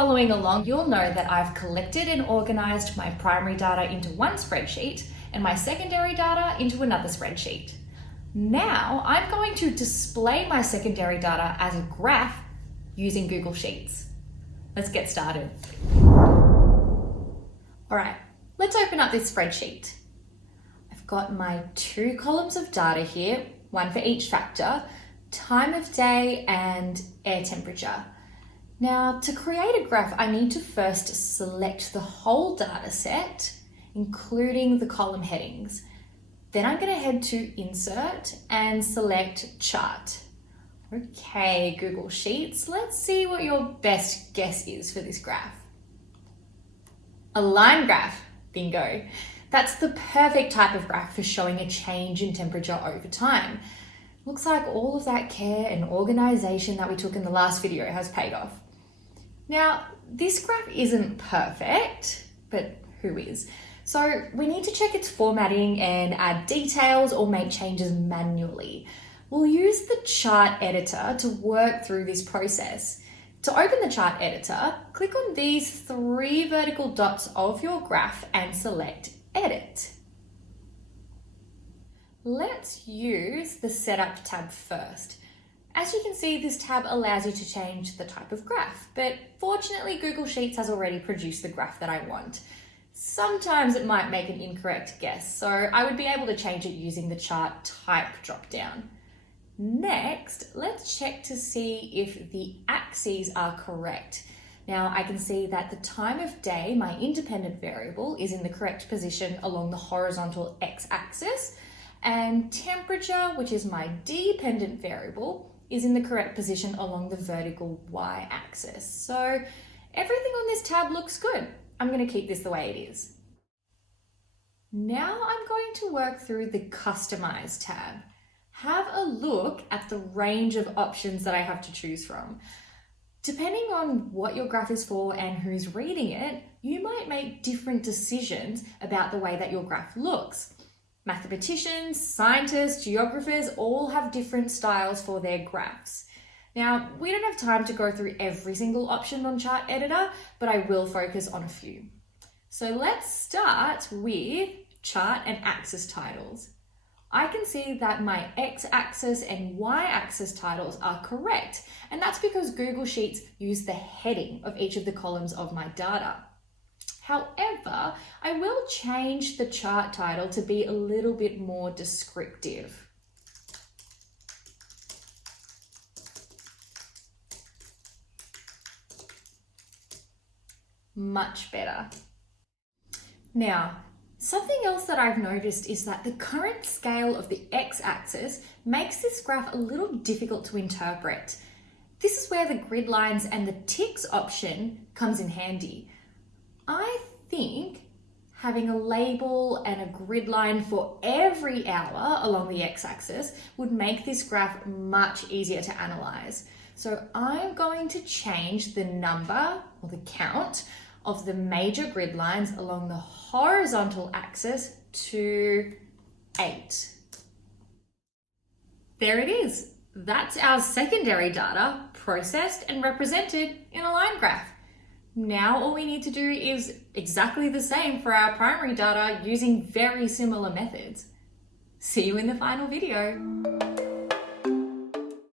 following along, you'll know that I've collected and organized my primary data into one spreadsheet and my secondary data into another spreadsheet. Now I'm going to display my secondary data as a graph using Google Sheets. Let's get started. All right, let's open up this spreadsheet. I've got my 2 columns of data here, one for each factor, time of day and air temperature. Now, to create a graph, I need to first select the whole data set, including the column headings. Then I'm going to head to Insert and select Chart. Okay, Google Sheets, let's see what your best guess is for this graph. A line graph, bingo. That's the perfect type of graph for showing a change in temperature over time. Looks like all of that care and organization that we took in the last video has paid off. Now, this graph isn't perfect, but who is? So we need to check its formatting and add details or make changes manually. We'll use the chart editor to work through this process. To open the chart editor, click on these 3 vertical dots of your graph and select Edit. Let's use the Setup tab first. As you can see, this tab allows you to change the type of graph, but fortunately Google Sheets has already produced the graph that I want. Sometimes it might make an incorrect guess, so I would be able to change it using the chart type dropdown. Next, let's check to see if the axes are correct. Now I can see that the time of day, my independent variable, is in the correct position along the horizontal x-axis, and temperature, which is my dependent variable, is in the correct position along the vertical y-axis. So everything on this tab looks good. I'm going to keep this the way it is. Now I'm going to work through the Customize tab. Have a look at the range of options that I have to choose from. Depending on what your graph is for and who's reading it, you might make different decisions about the way that your graph looks. Mathematicians, scientists, geographers all have different styles for their graphs. Now, we don't have time to go through every single option on Chart Editor, but I will focus on a few. So let's start with chart and axis titles. I can see that my x-axis and y-axis titles are correct, and that's because Google Sheets use the heading of each of the columns of my data. However, I will change the chart title to be a little bit more descriptive. Much better. Now, something else that I've noticed is that the current scale of the x-axis makes this graph a little difficult to interpret. This is where the grid lines and the ticks option comes in handy. I think having a label and a grid line for every hour along the x-axis would make this graph much easier to analyze. So I'm going to change the number or the count of the major grid lines along the horizontal axis to 8. There it is. That's our secondary data processed and represented in a line graph. Now all we need to do is exactly the same for our primary data using very similar methods. See you in the final video.